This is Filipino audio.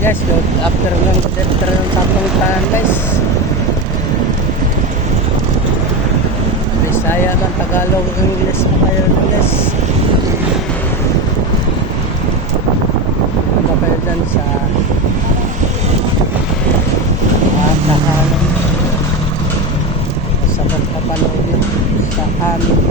Yes, good afternoon sa atong tanan guys. Bisaya man, Tagalog, English pa kayo guys. Ano kayo dyan sa tahanan sa pagpapanood sa aming